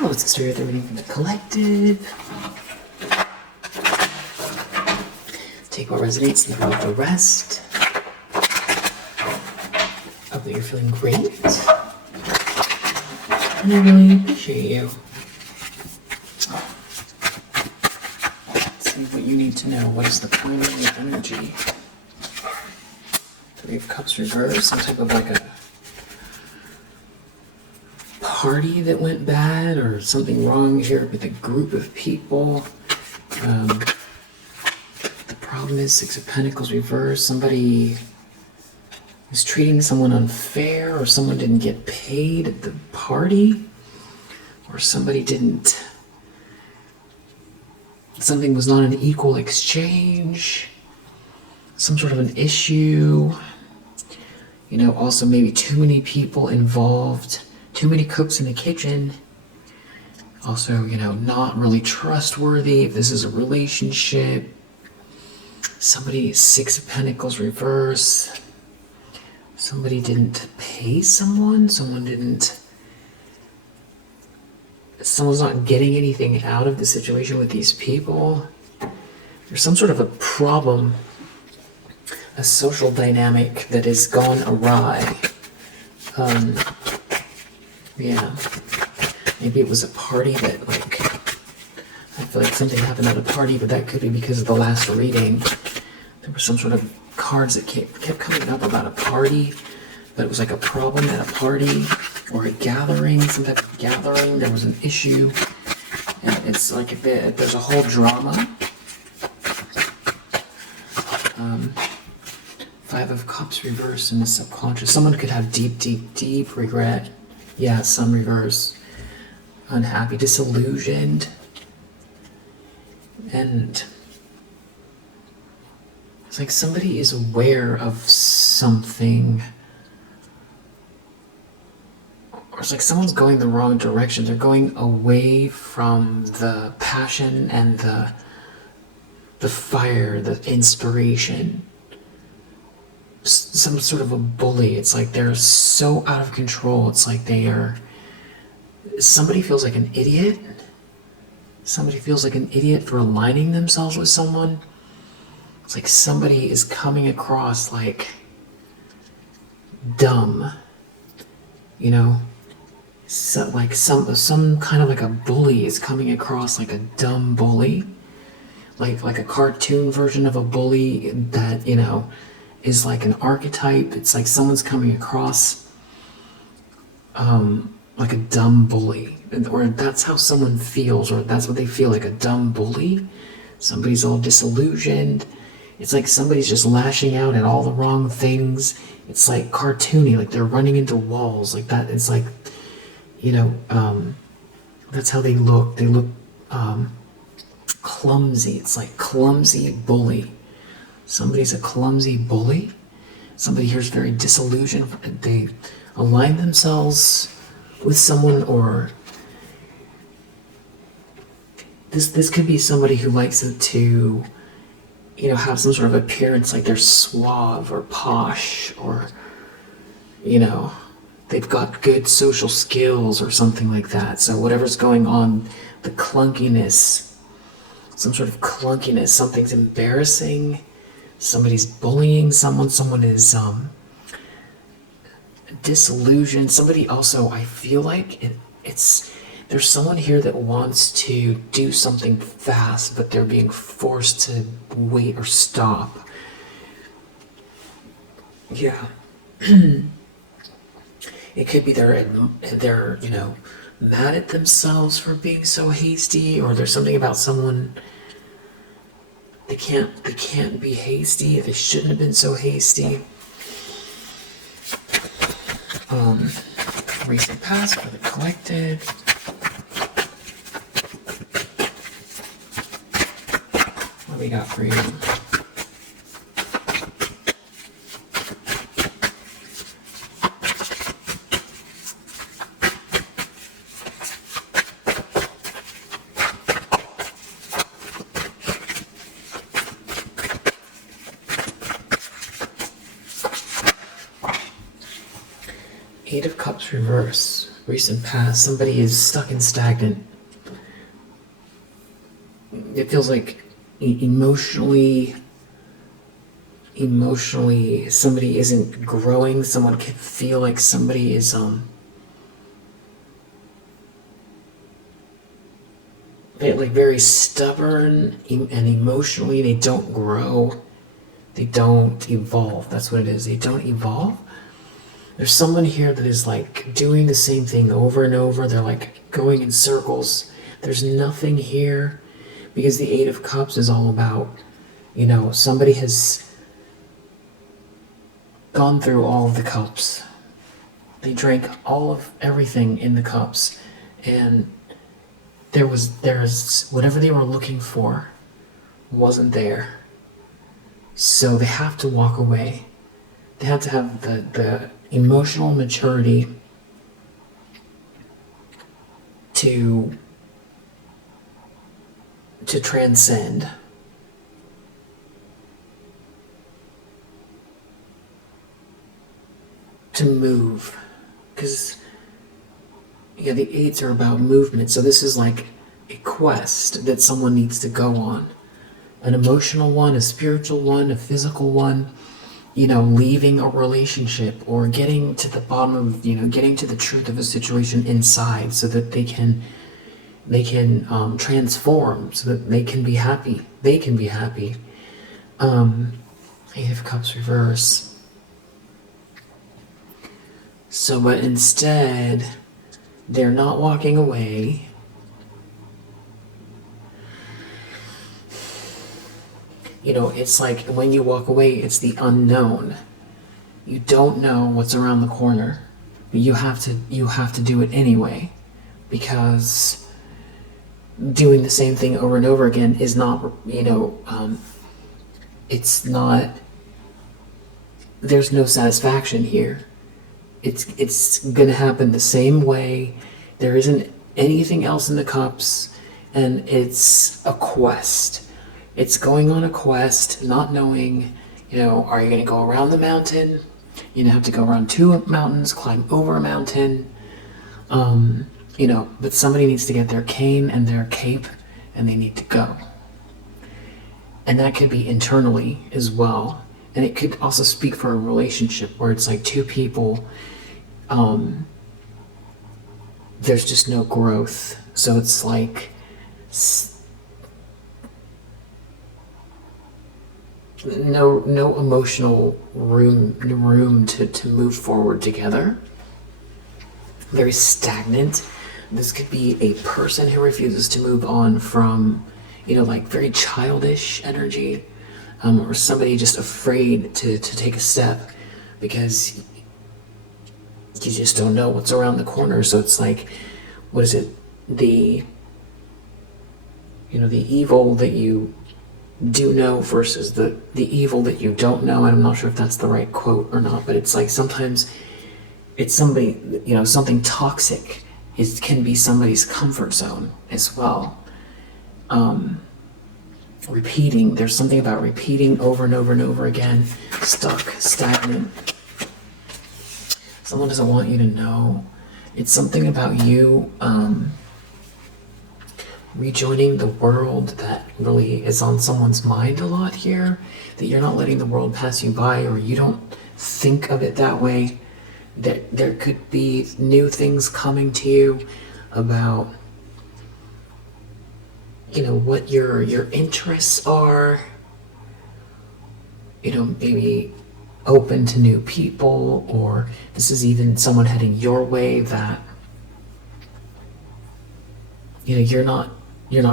Hello, sister. You're the reading from the collective. Take what resonates and throw out the rest. Hope that you're feeling great. And I really appreciate you. Let's see what you need to know. What is the primary energy? Three of Cups reversed. Some type of like a party that went bad or something wrong here with a group of people. The problem is Six of Pentacles reversed. Somebody was treating someone unfair, or someone didn't get paid at the party, or somebody didn't, something was not an equal exchange, some sort of an issue, you know, also maybe too many people involved, too many cooks in the kitchen. Also, you know, not really trustworthy if this is a relationship. Somebody, Six of Pentacles reverse. Somebody didn't pay someone. Someone's not getting anything out of the situation with these people. There's some sort of a problem, a social dynamic that has gone awry. Yeah. Maybe it was a party that, like, I feel like something happened at a party, but that could be because of the last reading. There was some sort of cards that kept coming up about a party, but it was like a problem at a party or a gathering, some type of gathering. There was an issue, and it's like if there's a whole drama. Five of Cups reversed in the subconscious. Someone could have deep, deep, deep regret. Yeah, Sun reverse. Unhappy, disillusioned, and it's like somebody is aware of something, or it's like someone's going the wrong direction. They're going away from the passion and the fire, the inspiration. Some sort of a bully. It's like they're so out of control. It's like somebody feels like an idiot. Somebody feels like an idiot for aligning themselves with someone. It's like somebody is coming across like dumb, you know? So like some kind of like a bully is coming across like a dumb bully. Like a cartoon version of a bully that, you know, is like an archetype. It's like someone's coming across like a dumb bully, or that's how someone feels, or that's what they feel, like a dumb bully. Somebody's all disillusioned. It's like somebody's just lashing out at all the wrong things. It's like cartoony, like they're running into walls like that. It's like, you know, that's how they look. They look clumsy. It's like clumsy bully. Somebody's a clumsy bully. Somebody here's very disillusioned. They align themselves with someone, or this could be somebody who likes it to, you know, have some sort of appearance like they're suave or posh, or, you know, they've got good social skills or something like that. So whatever's going on, the clunkiness, some sort of clunkiness, something's embarrassing, somebody's bullying someone is disillusioned. Somebody also, I feel like there's someone here that wants to do something fast, but they're being forced to wait or stop. Yeah. It could be they're, you know, mad at themselves for being so hasty, or there's something about someone, they can't be hasty. They shouldn't have been so hasty. Recent past for the collective. What do we got for you? Eight of Cups reverse. recent past, somebody is stuck and stagnant. It feels like emotionally somebody isn't growing. Someone can feel like somebody is like very stubborn, and emotionally they don't grow. They don't evolve. That's what it is. They don't evolve. There's someone here that is like doing the same thing over and over. They're like going in circles. There's nothing here, because the Eight of Cups is all about, somebody has gone through all of the cups. They drank all of everything in the cups, and there's whatever they were looking for wasn't there. So they have to walk away. They have to have the emotional maturity to transcend. To move. Because, the eights are about movement. So this is like a quest that someone needs to go on. An emotional one, a spiritual one, a physical one. Leaving a relationship, or getting to the bottom of, getting to the truth of a situation inside, so that they can transform, so that they can be happy. They can be happy. Eight of Cups reverse. So, but instead, they're not walking away. It's like when you walk away, it's the unknown. You don't know what's around the corner, but you have to do it anyway, because doing the same thing over and over again is not, it's not, there's no satisfaction here. It's gonna happen the same way. There isn't anything else in the cups, and it's a quest. It's going on a quest, not knowing, are you going to go around the mountain? You have to go around 2 mountains, climb over a mountain. But somebody needs to get their cane and their cape, and they need to go. And that could be internally as well. And it could also speak for a relationship where it's like 2 people, there's just no growth. So it's like no emotional room to move forward together. Very stagnant. This could be a person who refuses to move on from, like very childish energy, or somebody just afraid to take a step because you just don't know what's around the corner. So it's like, what is it? The evil that you do know versus the evil that you don't know. And I'm not sure if that's the right quote or not, but it's like sometimes it's somebody, something toxic can be somebody's comfort zone as well. Repeating, there's something about repeating over and over and over again, stuck, stagnant. Someone doesn't want you to know. It's something about you rejoining the world that really is on someone's mind a lot here, that you're not letting the world pass you by, or you don't think of it that way, that there could be new things coming to you about, what your interests are, maybe open to new people, or this is even someone heading your way that, you're not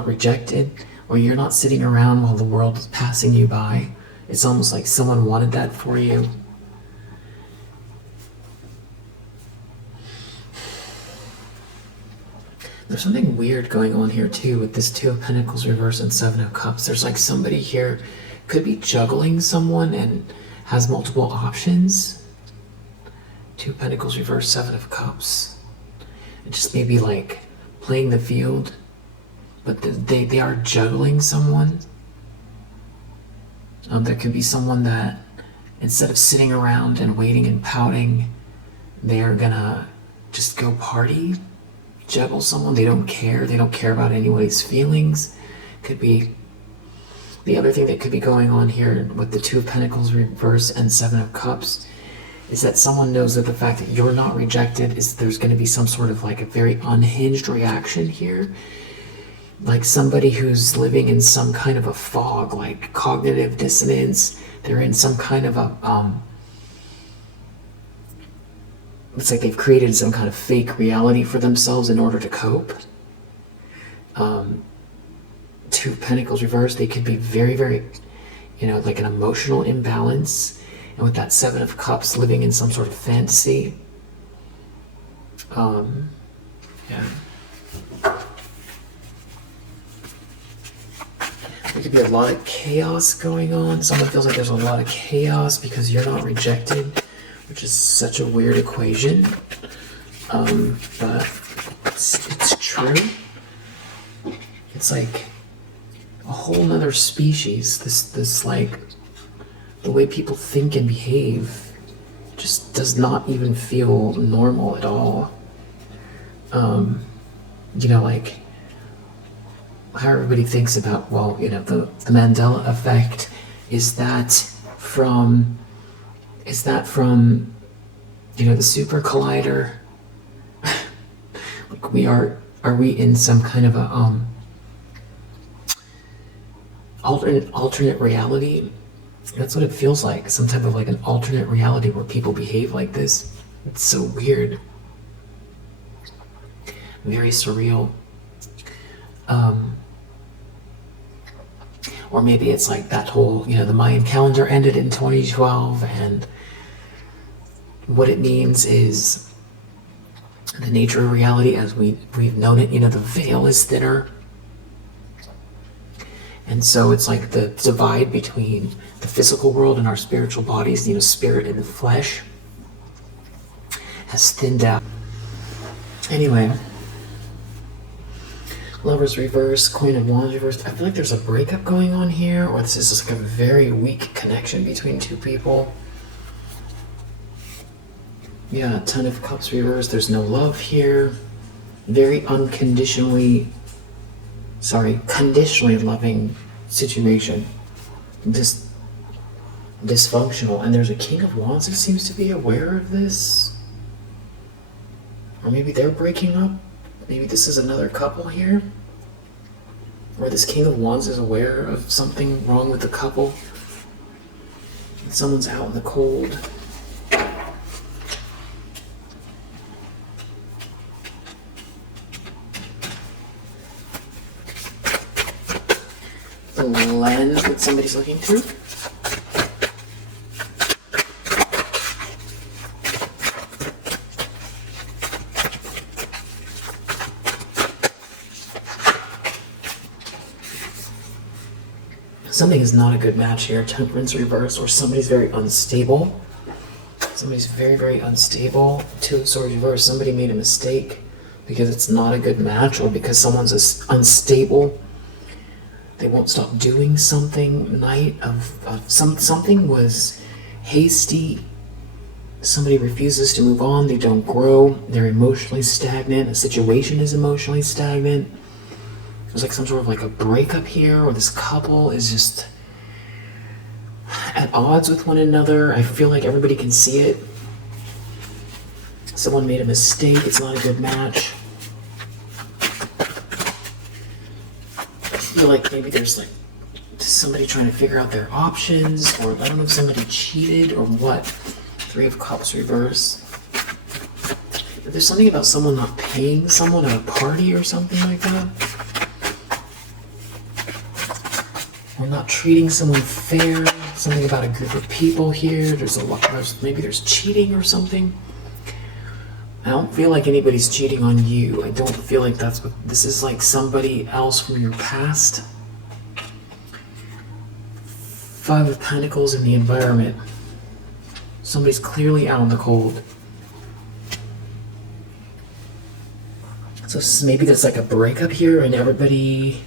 rejected, or you're not sitting around while the world is passing you by. It's almost like someone wanted that for you. There's something weird going on here too with this 2 of Pentacles reverse and 7 of Cups. There's like somebody here could be juggling someone and has multiple options. 2 of Pentacles reverse, 7 of Cups. It just maybe like playing the field, but they are juggling someone. There could be someone that instead of sitting around and waiting and pouting, they're gonna just go party, juggle someone. They don't care. They don't care about anybody's feelings. Could be the other thing that could be going on here with the Two of Pentacles reverse and Seven of Cups is that someone knows that the fact that you're not rejected is there's going to be some sort of like a very unhinged reaction here. Like somebody who's living in some kind of a fog, like cognitive dissonance. They're in some kind of a, it's like they've created some kind of fake reality for themselves in order to cope. Two of Pentacles reverse, they could be very, very, like an emotional imbalance. And with that Seven of Cups, living in some sort of fantasy. Yeah. There could be a lot of chaos going on. Someone feels like there's a lot of chaos because you're not rejected, which is such a weird equation. But it's true. It's like a whole nother species. This like, the way people think and behave just does not even feel normal at all. Like how everybody thinks about, the Mandela effect, is that from the super collider? Like are we in some kind of a alternate reality? That's what it feels like, some type of like an alternate reality where people behave like this. It's so weird. Very surreal. Or maybe it's like that whole, the Mayan calendar ended in 2012, and what it means is the nature of reality as we've known it, the veil is thinner. And so it's like the divide between the physical world and our spiritual bodies, spirit and the flesh, has thinned out. Anyway, Lovers reverse, Queen of Wands reverse. I feel like there's a breakup going on here, or this is just like a very weak connection between two people. Yeah, Ton of Cups reverse. There's no love here. Very conditionally loving situation. Dysfunctional. And there's a King of Wands who seems to be aware of this. Or maybe they're breaking up. Maybe this is another couple here. Or this King of Wands is aware of something wrong with the couple. Someone's out in the cold. The lens that somebody's looking through. Something is not a good match here. Temperance reverse, or somebody's very unstable. Somebody's very, very unstable. Two of Swords reverse. Somebody made a mistake because it's not a good match, or because someone's unstable. They won't stop doing something. Knight of something was hasty. Somebody refuses to move on. They don't grow. They're emotionally stagnant. A situation is emotionally stagnant. There's like some sort of like a breakup here, or this couple is just at odds with one another. I feel like everybody can see it. Someone made a mistake. It's not a good match. I feel like maybe there's like somebody trying to figure out their options, or I don't know if somebody cheated or what. Three of Cups reverse. But there's something about someone not paying someone at a party or something like that. Or not treating someone fair. Something about a group of people here. Maybe there's cheating or something. I don't feel like anybody's cheating on you. I don't feel like that's what this is. Like somebody else from your past. Five of Pentacles in the environment. Somebody's clearly out in the cold. So maybe there's like a breakup here, and everybody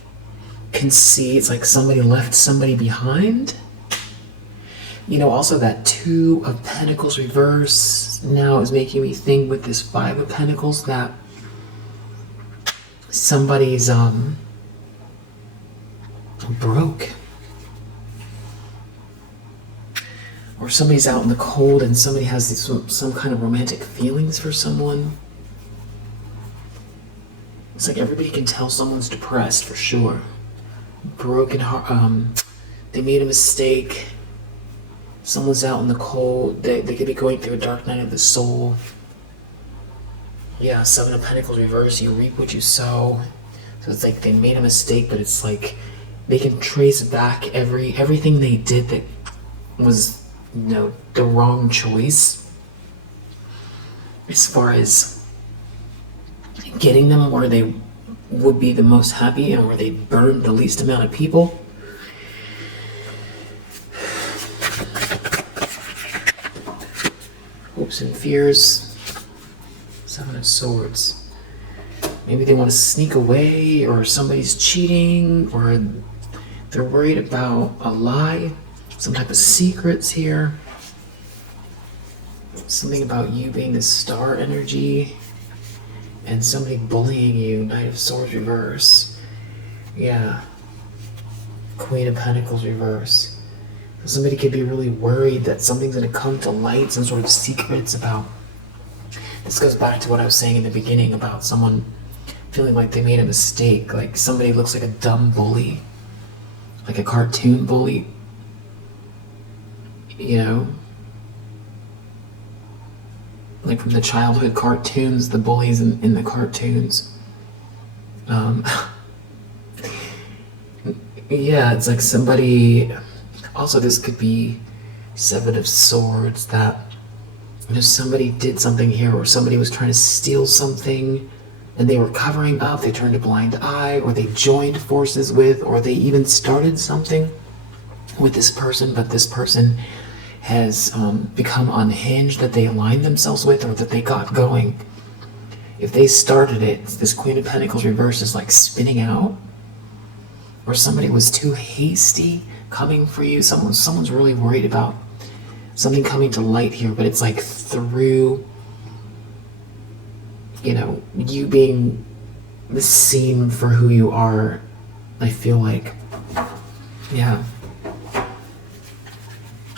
can see it's like somebody left somebody behind. Also that Two of Pentacles reverse now is making me think with this Five of Pentacles that somebody's broke. Or somebody's out in the cold and somebody has some kind of romantic feelings for someone. It's like everybody can tell someone's depressed for sure. Broken heart, they made a mistake. Someone's out in the cold. They could be going through a dark night of the soul. Yeah, Seven of Pentacles reverse. You reap what you sow. So it's like they made a mistake, but it's like they can trace back everything they did that was, the wrong choice. As far as getting them where they would be the most happy and where they burned the least amount of people. Hopes and fears. Seven of Swords. Maybe they want to sneak away, or somebody's cheating, or they're worried about a lie, some type of secrets here. Something about you being the star energy, and somebody bullying you. Knight of Swords reverse. Yeah. Queen of Pentacles reverse. Somebody could be really worried that something's going to come to light, some sort of secrets about... This goes back to what I was saying in the beginning about someone feeling like they made a mistake. Like somebody looks like a dumb bully. Like a cartoon bully. Like from the childhood cartoons, the bullies in the cartoons. Yeah, it's like somebody... Also, this could be Seven of Swords, that somebody did something here, or somebody was trying to steal something and they were covering up, they turned a blind eye, or they joined forces with, or they even started something with this person, but this person has become unhinged, that they aligned themselves with, or that they got going. If they started it, this Queen of Pentacles reverse is like spinning out, or somebody was too hasty coming for you. Someone's really worried about something coming to light here, but it's like through, you being seen for who you are, I feel like. Yeah.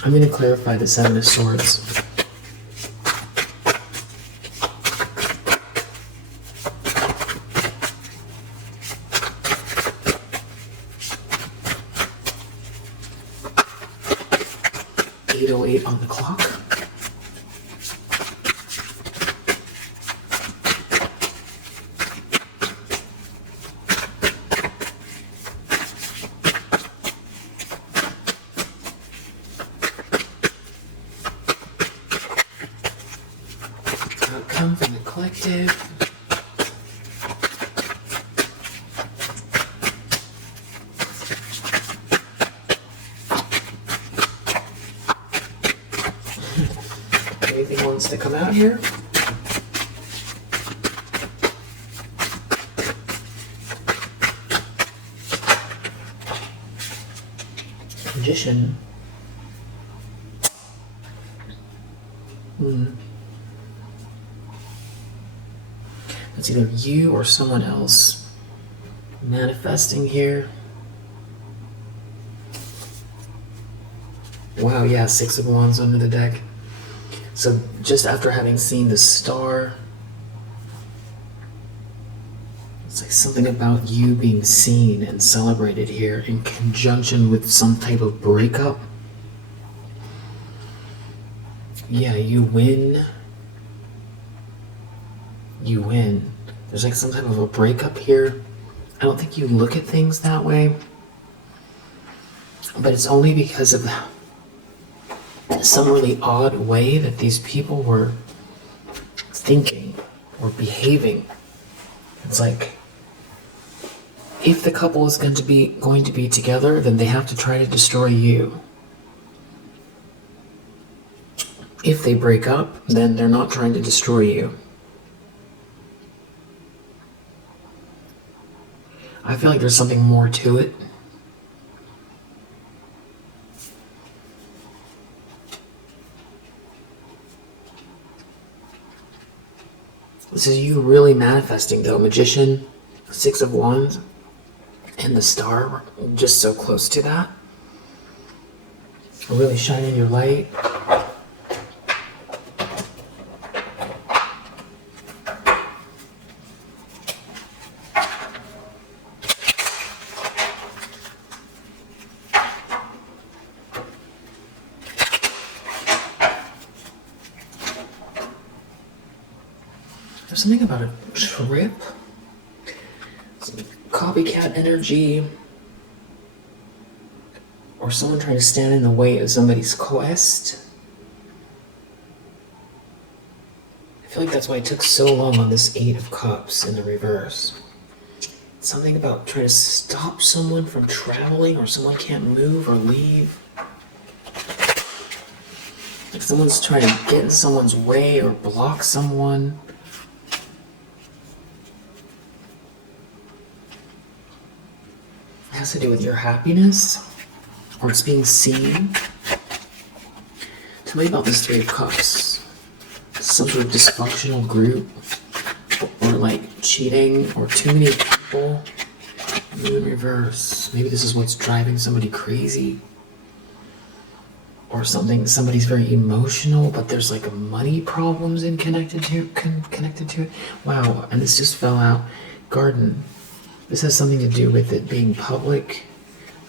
I'm going to clarify the Seven of Swords. On the clock. Outcome from the collective. Anything wants to come out here? Magician. It's either you or someone else manifesting here. Wow, yeah, Six of Wands under the deck. So just after having seen the star, it's like something about you being seen and celebrated here in conjunction with some type of breakup. Yeah, you win. You win. There's like some type of a breakup here. I don't think you look at things that way, but it's only because of some really odd way that these people were thinking or behaving. It's like, if the couple is going to be together, then they have to try to destroy you. If they break up, then they're not trying to destroy you. I feel like there's something more to it. This is you really manifesting though. Magician, Six of Wands, and the Star, just so close to that. Really shining your light. There's something about a trip, some copycat energy, or someone trying to stand in the way of somebody's quest. I feel like that's why it took so long on this Eight of Cups in the reverse. Something about trying to stop someone from traveling, or someone can't move or leave. Like someone's trying to get in someone's way or block someone. It has to do with your happiness, or it's being seen. Tell me about this Three of Cups. Some sort of dysfunctional group, or like cheating, or too many people. Moon reverse. Maybe this is what's driving somebody crazy. Or something, somebody's very emotional, but there's like money problems connected to it. Wow, and this just fell out. Garden. This has something to do with it being public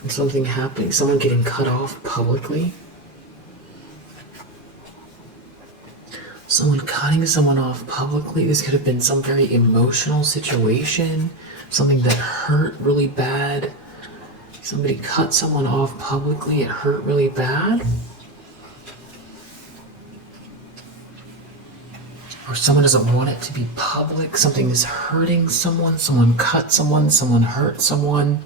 and something happening, someone getting cut off publicly. Someone cutting someone off publicly. This could have been some very emotional situation, something that hurt really bad. Somebody cut someone off publicly, it hurt really bad. Or someone doesn't want it to be public, something is hurting someone, someone cut someone, someone hurt someone.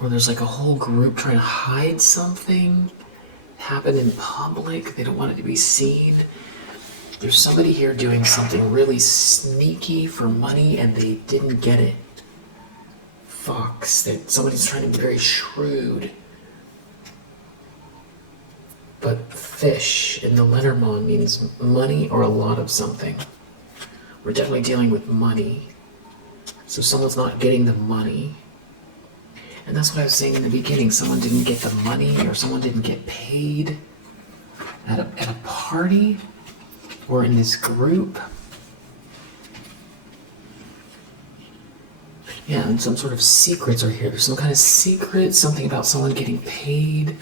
Or there's like a whole group trying to hide something, happen in public, they don't want it to be seen. There's somebody here doing something really sneaky for money and they didn't get it. Fox, that somebody's trying to be very shrewd. But fish in the Lenormand means money or a lot of something. We're definitely dealing with money. So someone's not getting the money. And that's what I was saying in the beginning. Someone didn't get the money, or someone didn't get paid at a party or in this group. Yeah, and some sort of secrets are here. There's some kind of secret, something about someone getting paid.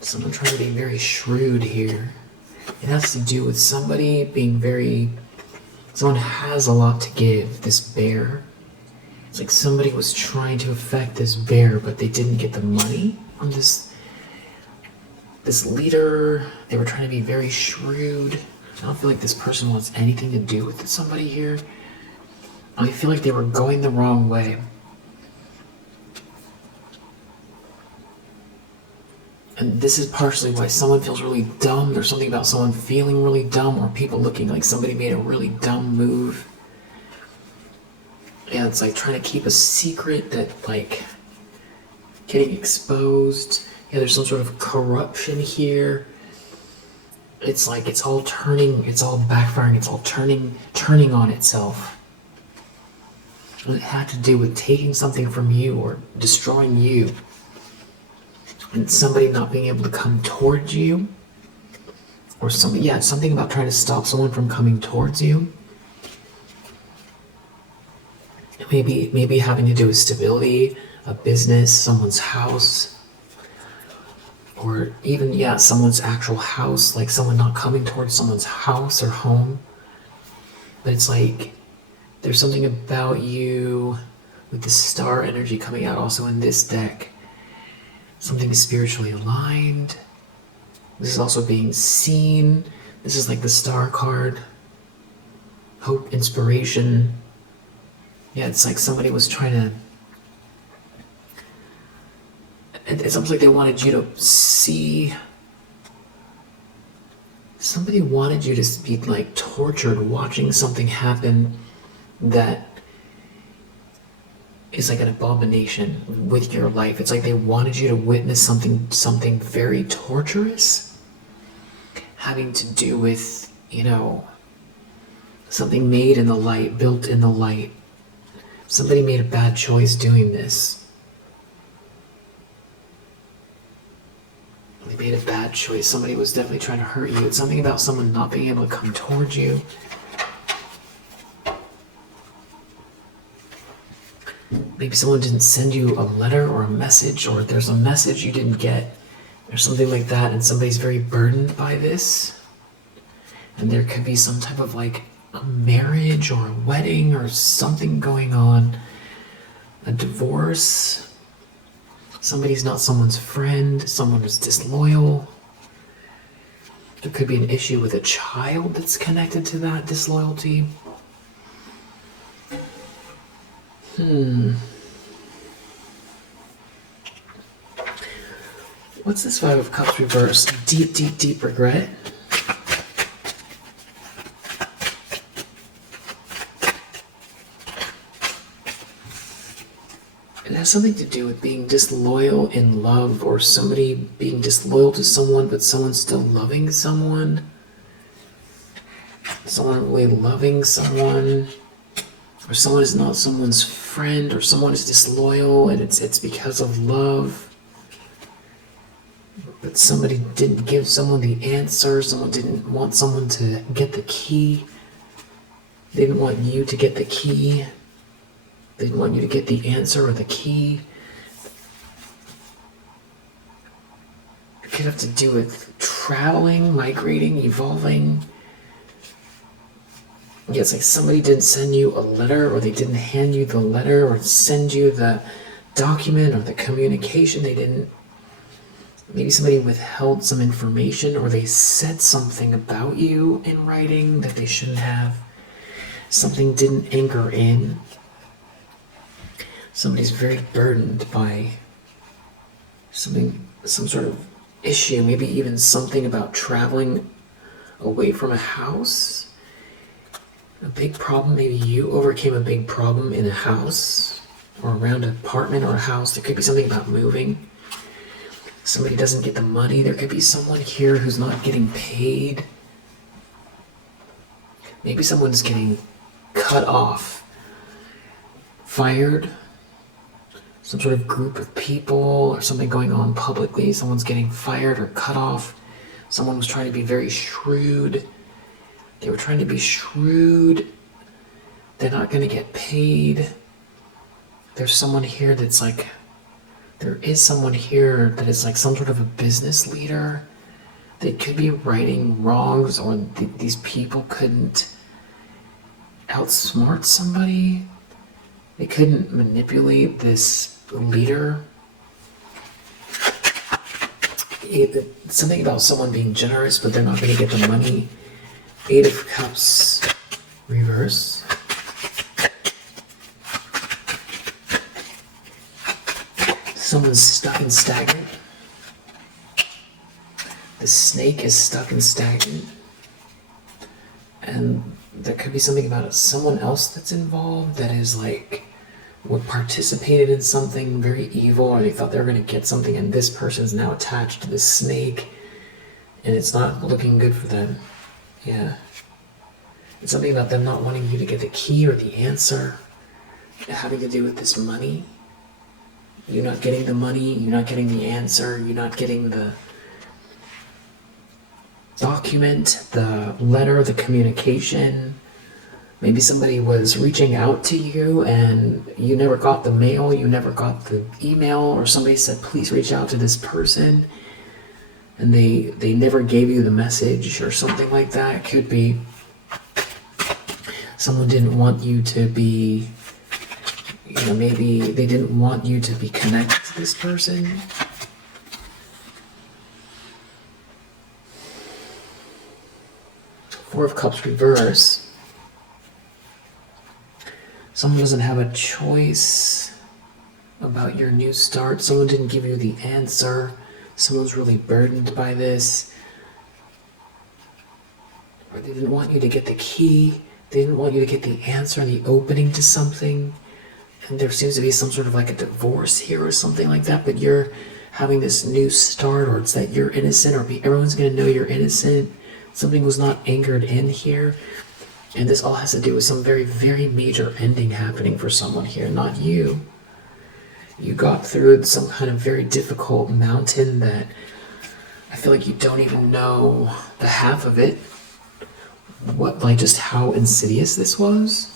Someone trying to be very shrewd here. It has to do with somebody being very... Someone has a lot to give, this bear. It's like somebody was trying to affect this bear, but they didn't get the money from this leader. They were trying to be very shrewd. I don't feel like this person wants anything to do with somebody here. I feel like they were going the wrong way. And this is partially why someone feels really dumb. There's something about someone feeling really dumb, or people looking like somebody made a really dumb move. Yeah, it's like trying to keep a secret that, like, getting exposed. Yeah, there's some sort of corruption here. It's like it's all turning, it's all backfiring, it's all turning on itself. And it had to do with taking something from you or destroying you. And somebody not being able to come towards you, or something. Yeah, something about trying to stop someone from coming towards you. Maybe having to do with stability, a business, someone's house, or even someone's actual house, like someone not coming towards someone's house or home. But it's like there's something about you with the star energy coming out also in this deck. Something spiritually aligned. This is also being seen. This is like the star card. Hope, inspiration. Yeah, it's like somebody was trying to... It's almost like they wanted you to see... Somebody wanted you to be like tortured watching something happen that is like an abomination with your life. It's like they wanted you to witness something very torturous, having to do with, something made in the light, built in the light. Somebody made a bad choice doing this. They made a bad choice. Somebody was definitely trying to hurt you. It's something about someone not being able to come towards you. Maybe someone didn't send you a letter or a message, or there's a message you didn't get, or something like that, and somebody's very burdened by this. And there could be some type of like a marriage or a wedding or something going on, a divorce. Somebody's not someone's friend, someone is disloyal. There could be an issue with a child that's connected to that disloyalty. What's this Five of Cups reverse? Deep, deep, deep regret. It has something to do with being disloyal in love, or somebody being disloyal to someone, but someone still loving someone. Someone really loving someone. Or someone is not someone's friend, or someone is disloyal and it's because of love. But somebody didn't give someone the answer. Someone didn't want someone to get the key. They didn't want you to get the key. They didn't want you to get the answer or the key. It could have to do with traveling, migrating, evolving. Yeah, it's like somebody didn't send you a letter, or they didn't hand you the letter, or send you the document or the communication. They didn't. Maybe somebody withheld some information, or they said something about you in writing that they shouldn't have. Something didn't anchor in. Somebody's very burdened by some sort of issue, maybe even something about traveling away from a house. A big problem, maybe you overcame a big problem in a house or around an apartment or a house. There could be something about moving. Somebody doesn't get the money. There could be someone here who's not getting paid. Maybe someone's getting cut off, fired. Some sort of group of people or something going on publicly. Someone's getting fired or cut off. Someone was trying to be very shrewd. They were trying to be shrewd. They're not going to get paid. There's someone here that's like, there is someone here that is like some sort of a business leader. They could be righting wrongs, or these people couldn't outsmart somebody. They couldn't manipulate this leader. Something about someone being generous, but they're not going to get the money. Eight of Cups, reverse. Someone's stuck and stagnant. The snake is stuck and stagnant. And there could be something about it. Someone else that's involved that is like, participated in something very evil, or they thought they were going to get something, and this person's now attached to this snake, and it's not looking good for them. Yeah. It's something about them not wanting you to get the key or the answer, having to do with this money. You're not getting the money, you're not getting the answer, you're not getting the document, the letter, the communication. Maybe somebody was reaching out to you and you never got the mail, you never got the email, or somebody said, please reach out to this person, and they never gave you the message or something like that. It could be someone didn't want you to be, maybe they didn't want you to be connected to this person. Four of Cups reverse. Someone doesn't have a choice about your new start. Someone didn't give you the answer. Someone's really burdened by this. Or they didn't want you to get the key. They didn't want you to get the answer and the opening to something. And there seems to be some sort of like a divorce here or something like that. But you're having this new start, or it's that you're innocent, or everyone's going to know you're innocent. Something was not anchored in here. And this all has to do with some very, very major ending happening for someone here, not you. You got through some kind of very difficult mountain that I feel like you don't even know the half of it. What, like, just how insidious this was.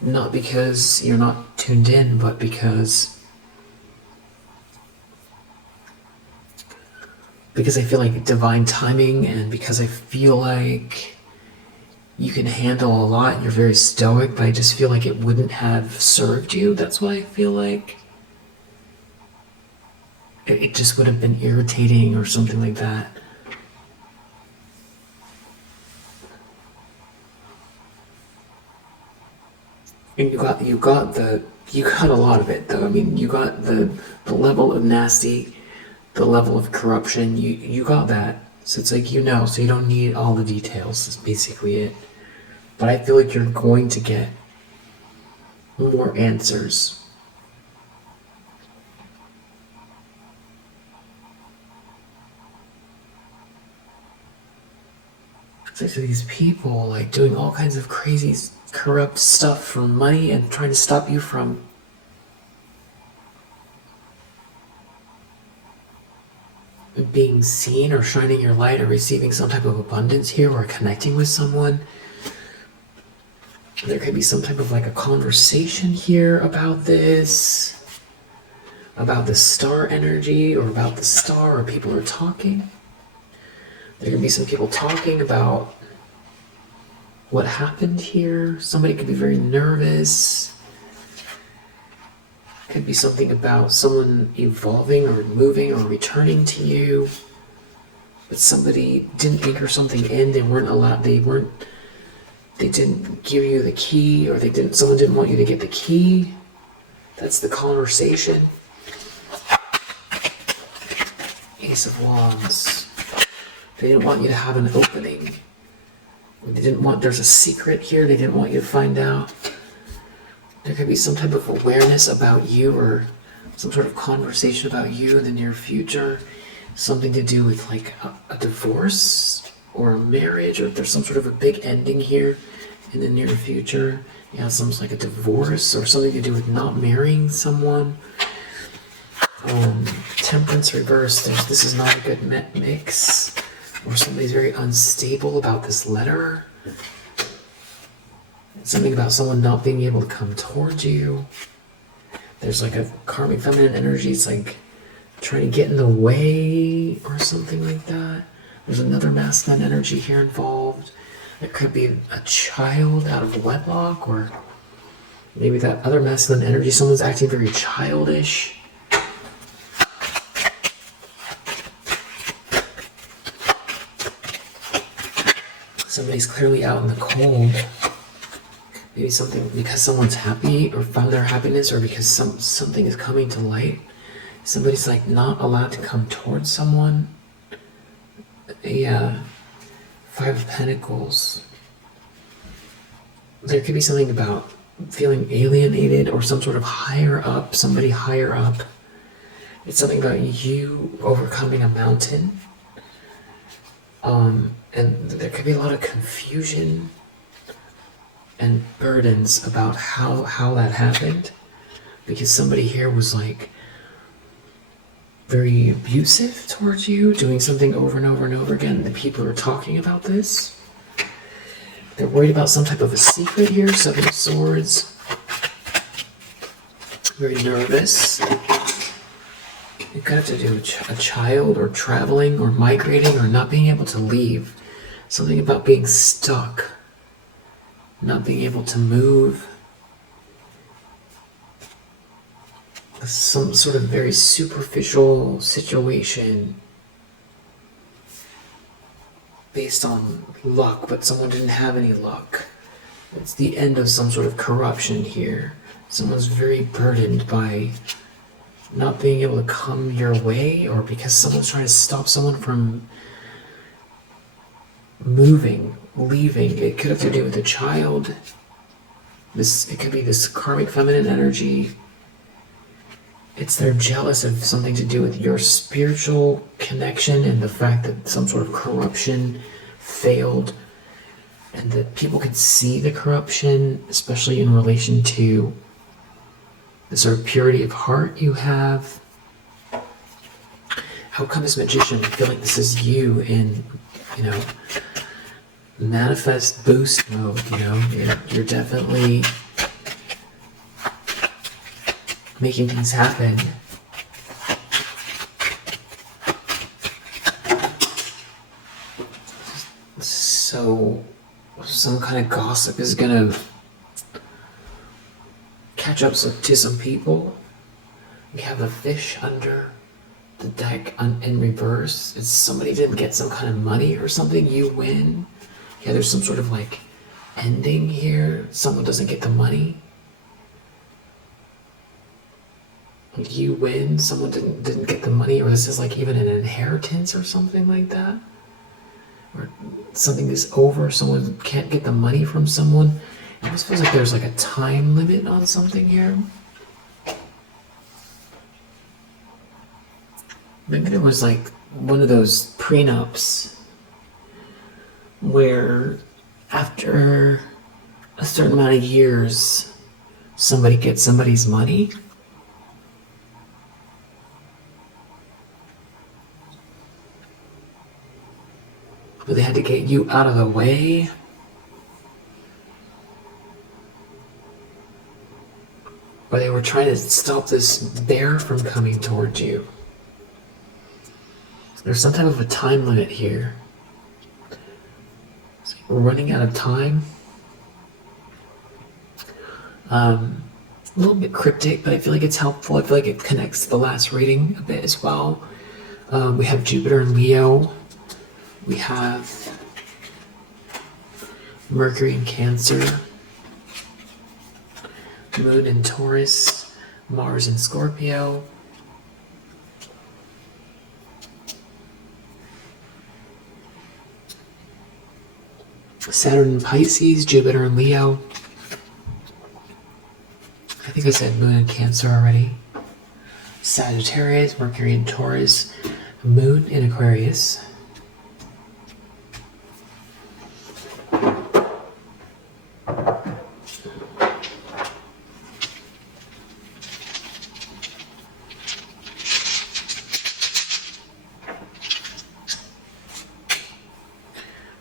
Not because you're not tuned in, but because I feel like divine timing, and because I feel like you can handle a lot. You're very stoic, but I just feel like it wouldn't have served you. That's why I feel like it just would have been irritating or something like that. And you got a lot of it though. I mean, you got the level of nasty, the level of corruption. You got that. So it's like, so you don't need all the details. That's basically it. But I feel like you're going to get more answers. It's like these people like doing all kinds of crazy, corrupt stuff for money and trying to stop you from being seen or shining your light or receiving some type of abundance here or connecting with someone. There could be some type of like a conversation here about this, about the star energy or about the star, or people are talking. There could be some people talking about what happened here. Somebody could be very nervous. Could be something about someone evolving or moving or returning to you. But somebody didn't anchor something in. They didn't give you the key, or someone didn't want you to get the key. That's the conversation. Ace of Wands. They didn't want you to have an opening. There's a secret here they didn't want you to find out. There could be some type of awareness about you, or some sort of conversation about you in the near future. Something to do with like a divorce or a marriage, or if there's some sort of a big ending here in the near future. Something like a divorce or something to do with not marrying someone. Temperance reverse, this is not a good mix. Or somebody's very unstable about this letter. Something about someone not being able to come towards you. There's like a karmic feminine energy. It's like trying to get in the way or something like that. There's another masculine energy here involved. It could be a child out of wedlock, or maybe that other masculine energy, someone's acting very childish. Somebody's clearly out in the cold. Maybe something because someone's happy or found their happiness, or because something is coming to light. Somebody's like not allowed to come towards someone. Yeah. 5 of Pentacles. There could be something about feeling alienated or some sort of higher up, somebody higher up. It's something about you overcoming a mountain. And there could be a lot of confusion and burdens about how that happened, because somebody here was like very abusive towards you, doing something over and over and over again. The people are talking about this. They're worried about some type of a secret here. 7 of Swords. Very nervous. It could have to do with a child, or traveling, or migrating, or not being able to leave. Something about being stuck. Not being able to move. Some sort of very superficial situation based on luck, but someone didn't have any luck. It's the end of some sort of corruption here. Someone's very burdened by not being able to come your way, or because someone's trying to stop someone from moving, leaving. It could have to do with a child. It could be this karmic feminine energy. They're jealous of something to do with your spiritual connection, and the fact that some sort of corruption failed, and that people can see the corruption, especially in relation to the sort of purity of heart you have. How come as magician, I feel like this is you in, manifest boost mode, you're definitely making things happen. So some kind of gossip is gonna catch up to some people. We have a fish under the deck in reverse. It's somebody didn't get some kind of money or something. You win. Yeah, there's some sort of like ending here. Someone doesn't get the money. You win. Someone didn't get the money, or this is like even an inheritance or something like that. Or something is over. Someone can't get the money from someone. It almost feels like there's like a time limit on something here. Maybe there was like one of those prenups where after a certain amount of years, somebody gets somebody's money. But they had to get you out of the way. Or they were trying to stop this bear from coming towards you. There's some type of a time limit here. So we're running out of time. A little bit cryptic, but I feel like it's helpful. I feel like it connects to the last reading a bit as well. We have Jupiter and Leo. We have Mercury in Cancer. Moon in Taurus. Mars in Scorpio. Saturn in Pisces, Jupiter in Leo. I think I said Moon in Cancer already. Sagittarius, Mercury in Taurus, Moon in Aquarius.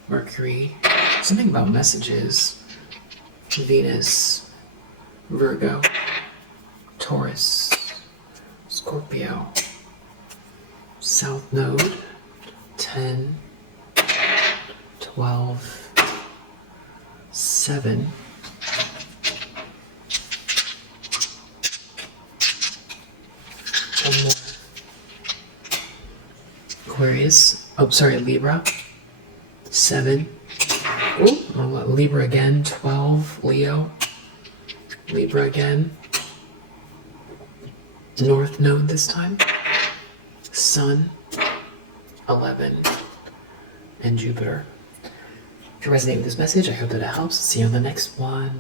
Mercury, something about messages. Venus, Virgo, Taurus, Scorpio, South Node, 10, 12, 7, one more. Aquarius, Libra, 7. Oh, Libra again, 12, Leo, Libra again. North Node this time. Sun, 11, and Jupiter. If you resonate with this message, I hope that it helps. See you on the next one.